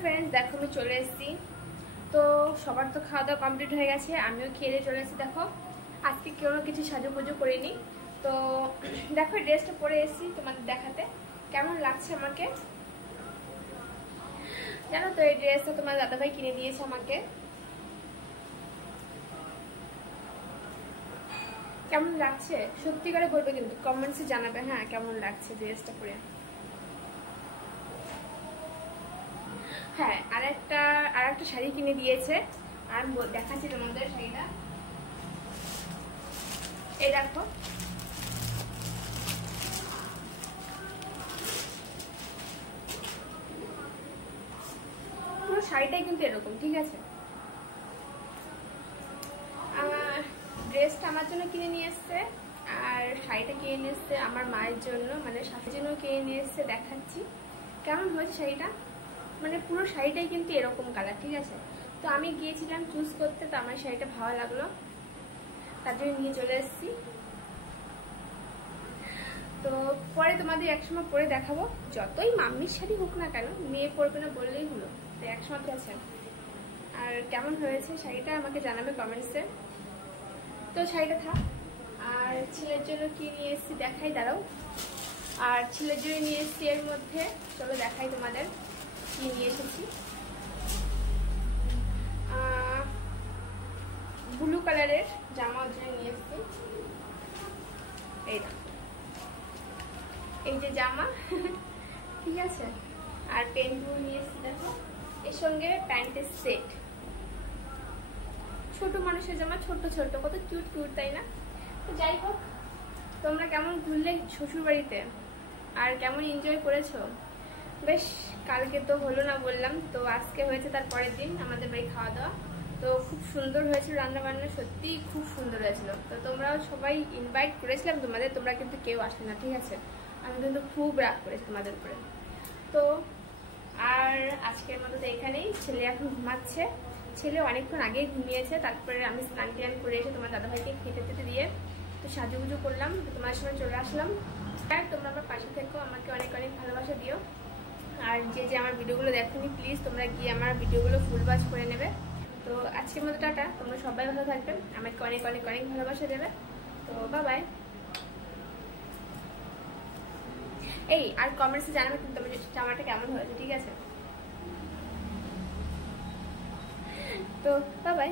Friends देखो मैं चले एसेছি तो সবার তো খাওয়া দাওয়া কমপ্লিট হয়ে গেছে আমিও খেয়ে চলে এসেছি। দেখো আজকে কোনো কিছু সাজুগুজু করিনি তো দেখো ড্রেসটা পরে এসেছি তোমাদের দেখাতে কেমন লাগছে আমাকে জানো তো। এই ড্রেসটা তোমার দাদাভাই কিনে দিয়েছে আমাকে। কেমন লাগছে সত্যি করে বলবে কিন্তু কমেন্টসে জানাবে হ্যাঁ কেমন লাগছে ড্রেসটা পরে। হ্যাঁ আরেকটা শাড়ি কিনে দিয়েছে আর দেখাচ্ছি তোমাদের শাড়িটা। এই দেখো পুরো শাড়িটাই কিন্তু এরকম ঠিক আছে। ড্রেসটা আমার জন্য কিনে নিয়ে এসছে আর শাড়িটা কিনে নিয়ে এসছে আমার মায়ের জন্য মানে শাশুড়ির জন্য কিনে নিয়ে এসছে। দেখাচ্ছি কেমন হয়েছে শাড়িটা। মানে পুরো শাড়িটাই কিন্তু এরকম কালার ঠিক আছে। তো আমি গিয়েছিলাম চুজ করতে তো আমার শাড়িটা ভালো লাগলো তার জন্য নিয়ে চলে এসেছি। তো পরে তোমাদের একসময় পরে দেখাবো যতই মাম্মির শাড়ি হোক না কেন মেয়ে পরবে না বললেই হলো। তো একসময় তো আছে আর কেমন হয়েছে শাড়িটা আমাকে জানাবে কমেন্টসে। তো শাড়িটা থাক আর ছেলের জন্য কি নিয়ে এসেছি দেখাই দাঁড়াও। আর ছেলের জন্য নিয়ে এসেছি এর মধ্যে চলো দেখাই তোমাদের কি নিয়ে এসেছি। ব্লু কালারের জামা জন্য নিয়ে এসেছি। এই যে জামা ঠিক আছে আর পেনগুলো নিয়ে এসেছি দেখো এর সঙ্গে প্যান্টের সেট। ছোট মানুষের জামা ছোট ছোট কত কিউট কিউট তাই না। তো যাই হোক তোমরা কেমন ঘুরলে শ্বশুর বাড়িতে আর কেমন এনজয় করেছো। বেশ কালকে তো হলো না বললাম তো আজকে হয়েছে তার পরের দিন আমাদের বাড়ি খাওয়া দাওয়া। তো খুব সুন্দর হয়েছিল রান্না বান্না সত্যি খুব সুন্দর হয়েছিল। তো তোমরাও সবাই ইনভাইট করেছিলাম তোমাদের তোমরা কিন্তু কেউ আসলে না ঠিক আছে। আমি কিন্তু খুব রাগ করেছি তোমাদের উপরে। তো আর আজকের মতো তো এখানেই ছেলে এখন ঘুমাচ্ছে। ছেলে অনেকক্ষণ আগেই ঘুমিয়েছে তারপরে আমি স্নান টান করে এসে তোমার দাদাভাইকে খেতে খেতে দিয়ে তো সাজুগুজু করলাম তোমার সময় চলে আসলাম। আর তোমরা আমার পাশে থেকো আমাকে অনেক অনেক ভালোবাসা দিও। আর যে আমার ভিডিওগুলো দেখোনি প্লিজ তোমরা গিয়ে আমার ভিডিওগুলো ফুল ওয়াচ করে নেবে। তো আজকের মতো টাটা তোমরা সবাই ভালো থাকবেন আমাকে অনেক অনেক অনেক ভালোবাসা দেবে। তো বাই। এই আর কমেন্টসে জানাবে কিন্তু তোমার জামাটা কেমন হয়েছে ঠিক আছে। তো বাই।